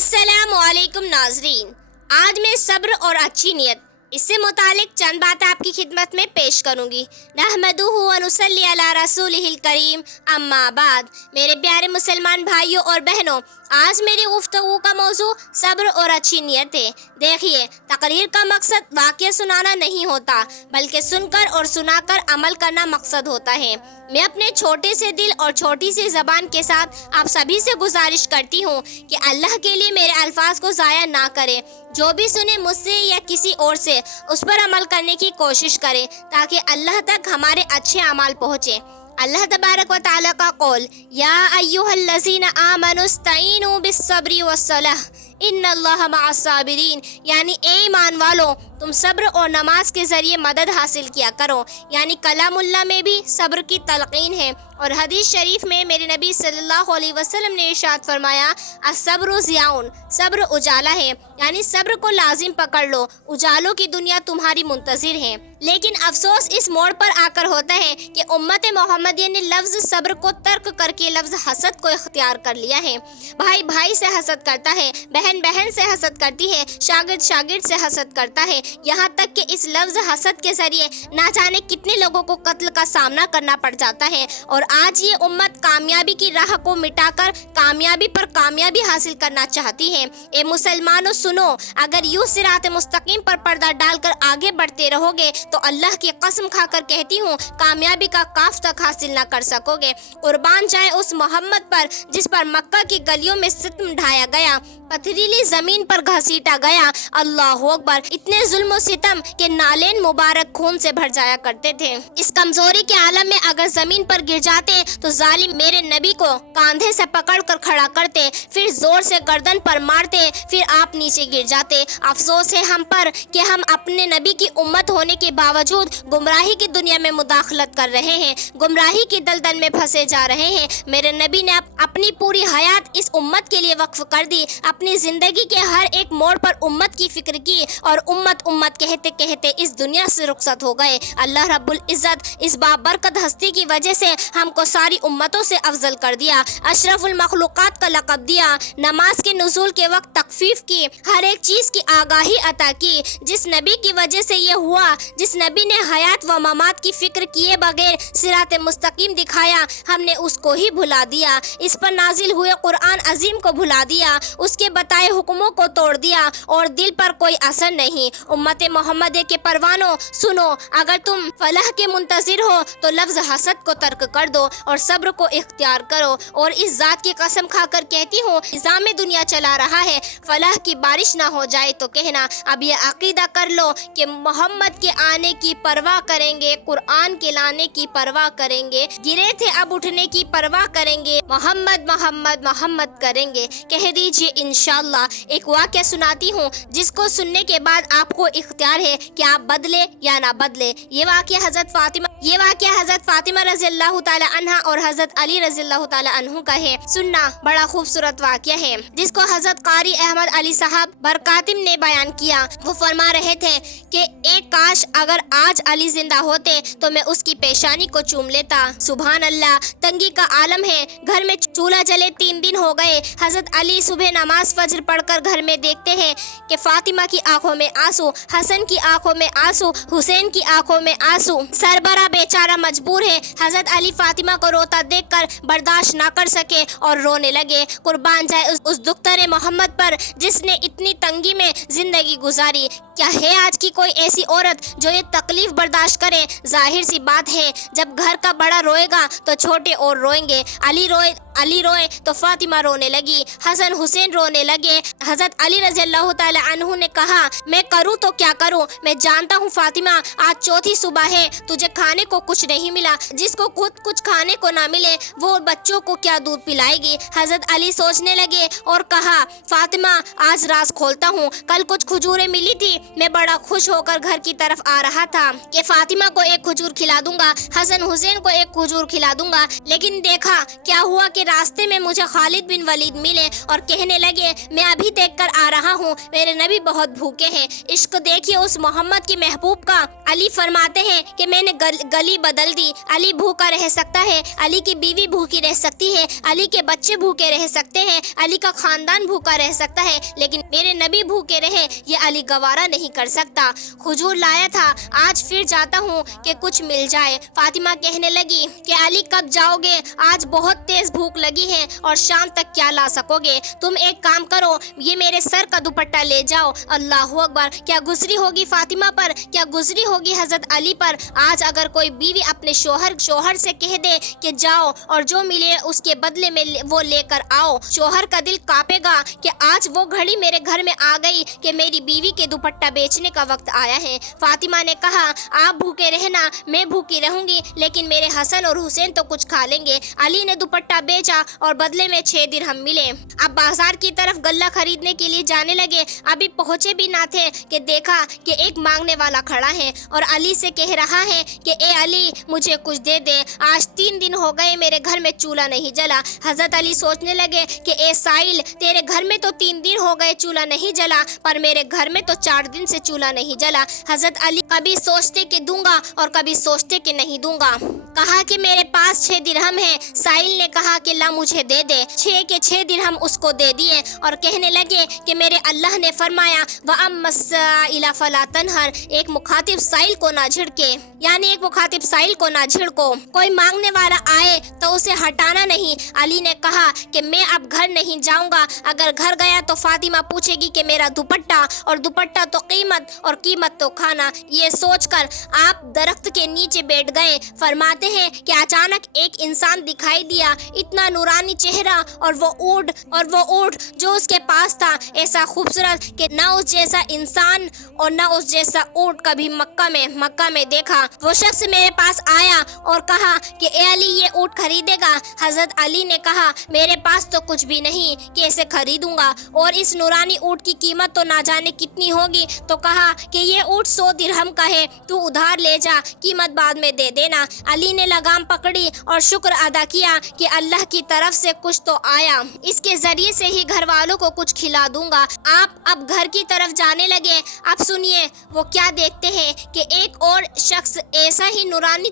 अस्सलामु अलैकुम नाजरीन, आज मैं सब्र और अच्छी नीयत इससे मुतालिक चंद बातें आपकी खिदमत में पेश करूँगी। नहमदुहु व नुसल्ली अला रसूलिहिल करीम, अम्मा बाद। मेरे प्यारे मुसलमान भाइयों और बहनों, आज मेरी गुफ्तगू का मौजू सब्र और अच्छी नीयत है। देखिए, तकरीर का मकसद वाक़या सुनाना नहीं होता, बल्कि सुनकर और सुनाकर अमल करना मकसद होता है। मैं अपने छोटे से दिल और छोटी सी ज़बान के साथ आप सभी से गुजारिश करती हूँ कि अल्लाह के लिए मेरे अल्फाज को ज़ाया ना करें। जो भी सुने मुझसे या किसी और से, उस पर अमल करने की कोशिश करें ताकि अल्लाह तक हमारे अच्छे अमाल पहुँचे। अल्लाह तबारक व तआला का कौल, या अय्युहल्लज़ीना आमनुस्तईनु बिस्सब्रि वस्सलाह इन्नल्लाह मअस्साबिरीन, यानी ए ईमान वालों, तुम सब्र और नमाज के ज़रिए मदद हासिल किया करो। यानी कलामुल्लाह में भी सब्र की तलक़ीन है। और हदीस शरीफ में मेरे नबी सल्लल्लाहु अलैहि वसल्लम ने इरशाद फरमाया, अस्सब्रु ज़ियाउन, सब्र उजाला है, यानी सब्र को लाजिम पकड़ लो, उजालों की दुनिया तुम्हारी मुंतज़िर है। लेकिन अफसोस इस मोड़ पर आकर होता है कि उम्मत मोहम्मदिया ने लफ्ज़ सब्र को तर्क करके लफ्ज़ हसद को इख्तियार कर लिया है। भाई भाई से हसद करता है, बहन बहन से हसद करती है, शागिर्द शागिर्द से हसद करता है, यहाँ तक कि इस लफ्ज़ हसद के ज़रिए ना जाने कितने लोगों को कत्ल का सामना करना पड़ जाता है। और आज ये उम्मत कामयाबी की राह को मिटाकर कामयाबी पर कामयाबी हासिल करना चाहती है। ए मुसलमानों सुनो, अगर यूं सिरात मुस्तकीम पर पर्दा डालकर आगे बढ़ते रहोगे तो अल्लाह की कसम खाकर कहती हूँ, कामयाबी का काफ तक हासिल न कर सकोगे। कुर्बान जाए उस मोहम्मद पर जिस पर मक्का की गलियों में सितम ढाया गया, पथरीली जमीन पर घसीटा गया। अल्लाह अकबर, इतने जुल्म सितम के नालेन मुबारक खून से भर जाया करते थे। इस कमजोरी के आलम में अगर जमीन पर गिर जाते तो जालिम मेरे नबी को कांधे से पकड़ कर खड़ा करते, फिर जोर से गर्दन पर मारते, फिर आप नीचे गिर जाते। अफसोस है हम पर कि हम अपने नबी की उम्मत होने के बावजूद गुमराही की दुनिया में मुदाखलत कर रहे हैं, गुमराही की दलदल में फंसे जा रहे हैं। मेरे नबी ने अपनी पूरी हयात इस उम्मत के लिए वक्फ कर दी, अपनी जिंदगी के हर एक मोड़ पर उम्मत की फिक्र की और उम्मत उम्मत कहते कहते इस दुनिया से रुखसत हो गए। अल्लाह रब्बुल इज़्ज़त इस बाबरकत हस्ती की वजह से हमको सारी उम्मतों से अफजल कर दिया, अशरफुल मखलूकात का लक़ब दिया, नमाज के नुज़ूल के वक्त तखफीफ की, हर एक चीज़ की आगाही अता की। जिस नबी की वजह से ये हुआ, जिस नबी ने हयात व ममात की फिक्र किए बगैर सिरात मुस्तकीम दिखाया, हमने उसको ही भुला दिया। इस पर नाजिल हुए कुरान अजीम को भुला दिया, उसके बताए हुक्मों को तोड़ दिया और दिल पर कोई असर नहीं। उम्मत मोहम्मद के परवानों सुनो, अगर तुम फलाह के मुंतज़िर हो तो लफ्ज़ हसद को तर्क कर दो और सब्र को इख्तियार करो। और इस ज़ात की कसम खाकर कहती हूँ, निज़ाम दुनिया चला रहा है, फलाह की बारिश ना हो जाए तो कहना। अब ये अकीदा कर लो कि मोहम्मद के आने की परवाह करेंगे, कुरान के लाने की परवाह करेंगे, गिरे थे अब उठने की परवाह करेंगे, मोहम्मद मोहम्मद मोहम्मद करेंगे। कह दीजिए इंशाअल्लाह। एक वाक़या सुनाती हूँ जिसको सुनने के बाद आपको इख्तियार है कि आप बदले या ना बदले। ये वाक़या हज़रत फ़ातिमा रज़ियल्लाहु ताला अन्हा और हज़रत अली रज़ियल्लाहु ताला अन्हु का है। सुनना, बड़ा खूबसूरत वाक़या है जिसको हज़रत कारी अहमद अली साहब बरकातिम ने बयान किया। वो फरमा रहे थे कि एक काश अगर आज अली जिंदा होते तो मैं उसकी पेशानी को चूम लेता। सुभान अल्लाह, तंगी का आलम है। घर में चूल्हा जले 3 दिन हो गए। हज़रत अली सुबह नमाज फजर पढ़कर घर में देखते हैं कि फातिमा की आंखों में आंसू, हसन की आंखों में आंसू, हुसैन की आंखों में आंसू। सरबरा बेचारा मजबूर है। हज़रत अली फातिमा को रोता देखकर बर्दाश्त ना कर सके और रोने लगे। कुर्बान जाए उस दुख्तरे मोहम्मद पर जिसने इतनी तंगी में जिंदगी गुजारी। क्या है आज की कोई ऐसी औरत जो ये तकलीफ बर्दाश्त करे? जाहिर सी बात है, जब घर का बड़ा रोएगा तो छोटे और रोएंगे। अली रोए तो फातिमा रोने लगी, हसन हुसैन रोने लगे। हज़रत अली रज़ियल्लाहु ताला अन्हु ने कहा, मैं करूँ तो क्या करूँ? मैं जानता हूँ फातिमा, आज चौथी सुबह है, तुझे खाने को कुछ नहीं मिला। जिसको खुद कुछ खाने को ना मिले वो बच्चों को क्या दूध पिलाएगी? हज़रत अली सोचने लगे और कहा, फातिमा आज राज खोलता हूँ, कल कुछ खजूरें मिली थी, मैं बड़ा खुश होकर घर की तरफ आ रहा था कि फातिमा को एक खजूर खिला दूंगा, हसन हुसैन को एक खजूर खिला दूंगा। लेकिन देखा क्या हुआ कि रास्ते में मुझे खालिद बिन वलीद मिले और कहने लगे, मैं अभी देख कर आ रहा हूँ, मेरे नबी बहुत भूखे हैं। इश्क देखिए उस मोहम्मद की महबूब का। अली फरमाते हैं कि मैंने गली बदल दी। अली भूखा रह सकता है, अली की बीवी भूखी रह सकती है, अली के बच्चे भूखे रह सकते हैं, अली का खानदान भूखा रह सकता है, लेकिन मेरे नबी भूखे रहे ये अली गवारा नहीं कर सकता। खजूर लाया था, आज फिर जाता हूँ कि कुछ मिल जाए। फातिमा कहने लगी कि अली कब जाओगे, आज बहुत तेज भूख लगी है और शाम तक क्या ला सकोगे। तुम एक काम करो, ये मेरे सर का दुपट्टा ले जाओ। अल्लाह अकबर, क्या गुजरी होगी फातिमा पर, क्या गुजरी होगी हजरत अली पर। आज अगर कोई बीवी अपने शोहर से कह दे कि जाओ और जो मिले उसके बदले में वो लेकर आओ, शोहर का दिल कांपेगा कि आज वो घड़ी मेरे घर में आ गई कि मेरी बीवी के दुपट्टा बेचने का वक्त आया है। फातिमा ने कहा, आप भूखे रहना, मैं भूखी रहूंगी, लेकिन मेरे हसन और हुसैन तो कुछ खा लेंगे। अली ने दुपट्टा बेचा और बदले में 6 दिरहम मिले। अब बाजार की तरफ गल्ला खरीदने के लिए जाने लगे। अभी पहुंचे भी ना थे कि देखा कि एक मांगने वाला खड़ा है और अली से कह रहा है कि ए अली, मुझे कुछ दे दे, आज 3 दिन हो गए मेरे घर में चूल्हा नहीं जला। हजरत अली सोचने लगे कि ए साइल, तेरे घर में तो 3 दिन हो गए चूल्हा नहीं जला, पर मेरे घर में तो 4 दिन से चूल्हा नहीं जला। हजरत अली कभी सोचते कि दूंगा और कभी सोचते कि नहीं दूंगा। कहा कि मेरे पास 6 दिरहम है। साइल ने कहा कि ला मुझे दे दे। 6 के 6 दिरहम उसको दे दिए और कहने लगे कि मेरे अल्लाह ने फरमाया, व अम्मस्साइला फला तनहर, एक मुखातिब साइल को ना झिड़के, यानी एक मुखातिब साइल को ना झिड़को। कोई मांगने वाला आए तो उसे हटाना नहीं। अली ने कहा कि मैं अब घर नहीं जाऊंगा, अगर घर गया तो फातिमा पूछेगी कि मेरा दुपट्टा, और दुपट्टा तो कीमत और कीमत तो खाना। ये सोचकर आप दरख्त के नीचे बैठ गए। फरमाते हैं कि अचानक एक इंसान दिखाई दिया, इतना नूरानी चेहरा और वो ऊँट जो उसके पास था ऐसा खूबसूरत कि ना उस जैसा इंसान और ना उस जैसा ऊँट कभी मक्का में देखा। वो शख्स मेरे पास आया और कहा कि ए अली, ये ऊँट खरीदेगा। हजरत अली ने कहा, मेरे पास तो कुछ भी नहीं, कैसे खरीदूंगा, और इस नूरानी ऊँट की कीमत तो ना जाने कितनी होगी। तो कहा कि ये ऊँट 100 दिरहम का है, तू उधार ले जा, कीमत बाद में दे देना। अली ने लगाम पकड़ी और शुक्र अदा किया कि अल्लाह की तरफ से कुछ तो आया, इसके जरिए से ही घर वालों को कुछ खिला दूंगा। आप अब घर की तरफ जाने लगे। अब सुनिए वो क्या देखते हैं कि एक और शख्स ऐसा ही नूरानी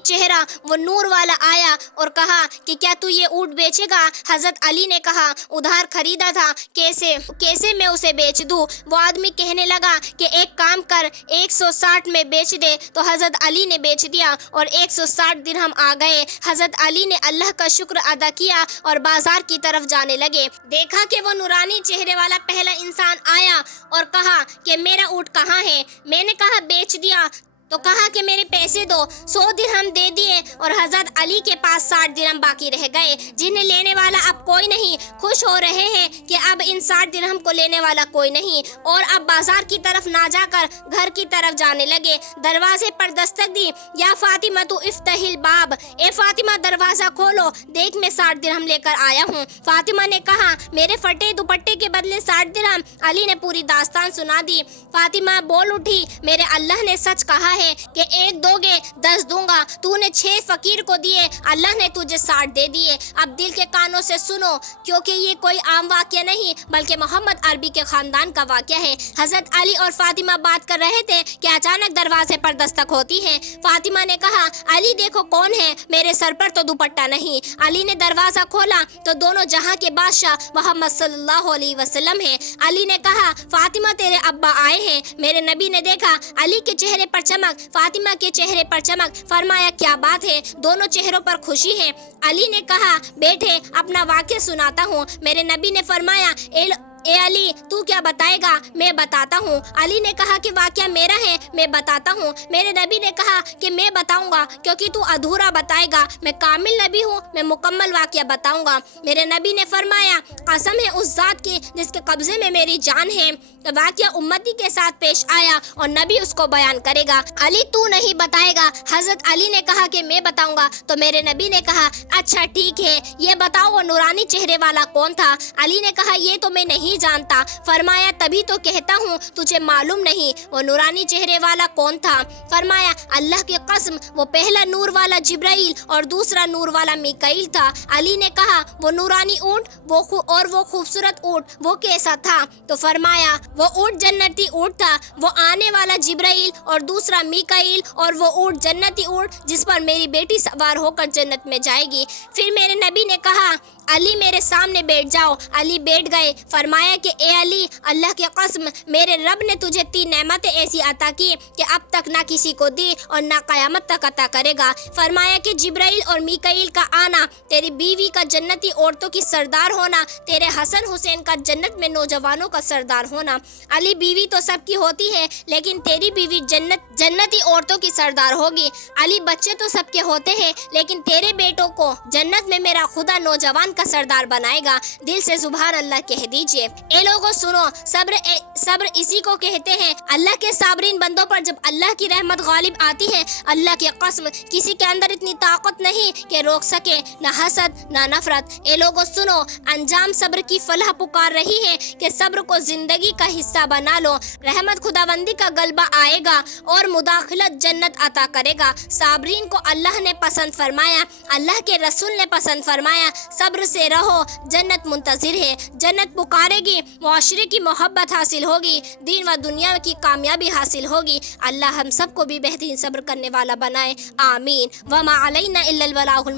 चेहरा वो नूर वाला आया और कहा कि क्या तू ये ऊँट बेचेगा। हजरत अली ने कहा, उधार खरीदा था, कैसे मैं उसे बेच दूँ। वो आदमी कहने लगा कि एक काम कर, 160 में बेच दे। तो हजरत अली ने बेच दिया और 160 दिरहम आ गए। हजरत अली ने अल्लाह का शुक्र अदा किया और बाजार की तरफ जाने लगे। देखा कि वो नूरानी चेहरे वाला पहला इंसान आया और कहा कि मेरा ऊँट कहाँ है। मैंने कहा बेच दिया। तो कहा कि मेरे पैसे दो। 100 दिरहम दे दिए और हजरत अली के पास 60 दिरहम बाकी रह गए, जिन्हें लेने वाला अब कोई नहीं। खुश हो रहे हैं कि अब इन 60 दिरहम को लेने वाला कोई नहीं, और अब बाजार की तरफ ना जाकर घर की तरफ जाने लगे। दरवाजे पर दस्तक दी, या फातिमा तू इफ्तहिल बाब, ए फातिमा दरवाजा खोलो, देख मैं 60 दिरहम लेकर आया हूँ। फातिमा ने कहा, मेरे फटे दुपट्टे के बदले 60 दिरहम। अली ने पूरी दास्तान सुना दी। फातिमा बोल उठी, मेरे अल्लाह ने सच कहा है कि 1 दोगे 10 दूंगा। तूने 6 फकीर को दिए, अल्लाह ने तुझे 60 दे दिए। अब दिल के कानों से सुनो, क्योंकि ये कोई आम वाक़या नहीं बल्कि मोहम्मद अरबी के खानदान का वाक़या है। हजरत अली और फातिमा बात कर रहे थे कि अचानक दरवाजे पर दस्तक होती है। फातिमा ने कहा, अली देखो कौन है, मेरे सर पर तो दुपट्टा नहीं। अली ने दरवाजा खोला तो दोनों जहां के बादशाह मोहम्मद सल्लल्लाहु अलैहि वसल्लम हैं। अली ने कहा, फातिमा तेरे अब्बा आए हैं। मेरे नबी ने देखा अली के चेहरे पर चमक, फातिमा के चेहरे पर चमक। फरमाया, क्या बात है, दोनों चेहरों पर खुशी है। अली ने कहा, बैठे अपना वाक़या सुनाता हूँ। मेरे नबी ने फरमाया, ए अली तू क्या बताएगा, मैं बताता हूँ। अली ने कहा कि वाक़या मेरा है, मैं बताता हूँ। मेरे नबी ने कहा कि मैं बताऊँगा क्योंकि तू अधूरा बताएगा, मैं कामिल नबी हूँ, मैं मुकम्मल वाक़या बताऊँगा। मेरे नबी ने फरमाया, कसम है उस ज़ात की जिसके कब्ज़े में मेरी जान है, वाक़या उम्मती के साथ पेश आया और नबी उसको बयान करेगा। अली तू नहीं बताएगा। हज़रत अली ने कहा कि मैं बताऊँगा। तो मेरे नबी ने कहा, अच्छा ठीक है, ये बताओ वो नूरानी चेहरे वाला कौन था। अली ने कहा, ये तो मैं नहीं نہیں جانتا؟ فرمایا تبھی تو کہتا ہوں تجھے معلوم نہیں وہ نورانی چہرے والا کون تھا؟ فرمایا اللہ کی قسم وہ پہلا نور والا جبرائیل اور دوسرا نور والا میکائیل تھا۔ علی نے کہا وہ نورانی اونٹ اور وہ خوبصورت اونٹ وہ کیسا تھا؟ تو فرمایا وہ اونٹ جنتی اونٹ تھا، وہ آنے والا جبرائیل اور دوسرا میکائیل اور وہ اونٹ جنتی اونٹ جس پر میری بیٹی سوار ہو کر جنت میں جائے گی۔ پھر میرے نبی نے کہا علی میرے سامنے بیٹھ جاؤ۔ علی بیٹھ گئے۔ فرمایا کہ اے علی اللہ کی قسم میرے رب نے تجھے 3 نعمتیں ایسی عطا کی کہ اب تک نہ کسی کو دی اور نہ قیامت تک عطا کرے گا۔ فرمایا کہ جبرائیل اور میکائیل کا آنا، تیری بیوی کا جنتی عورتوں کی سردار ہونا، تیرے حسن حسین کا جنت میں نوجوانوں کا سردار ہونا۔ علی بیوی تو سب کی ہوتی ہے لیکن تیری بیوی جنتی عورتوں کی سردار ہوگی۔ علی بچے تو سب کے ہوتے ہیں لیکن تیرے بیٹوں کو جنت میں میرا خدا نوجوان کا سردار بنائے گا۔ دل سے سبحان اللہ کہہ دیجئے۔ اے لوگوں سنو، صبر اسی کو کہتے ہیں۔ اللہ کے صابرین بندوں پر جب اللہ کی رحمت غالب آتی ہے، اللہ کی قسم کسی کے اندر اتنی طاقت نہیں کہ روک سکے، نہ حسد نہ نفرت۔ اے لوگوں سنو، انجام صبر کی فلاح پکار رہی ہے کہ صبر کو زندگی کا حصہ بنا لو۔ رحمت خداوندی کا غلبہ آئے گا اور مداخلت جنت عطا کرے گا۔ صابرین کو اللہ نے پسند فرمایا، اللہ کے رسول نے پسند فرمایا۔ صبر سے رہو، جنت منتظر ہے، جنت پکارے گی، معاشرے کی محبت حاصل ہوگی، دین و دنیا کی کامیابی حاصل ہوگی۔ اللہ ہم سب کو بھی بہترین صبر کرنے والا بنائے، آمین۔ وما علینا الا البلاغ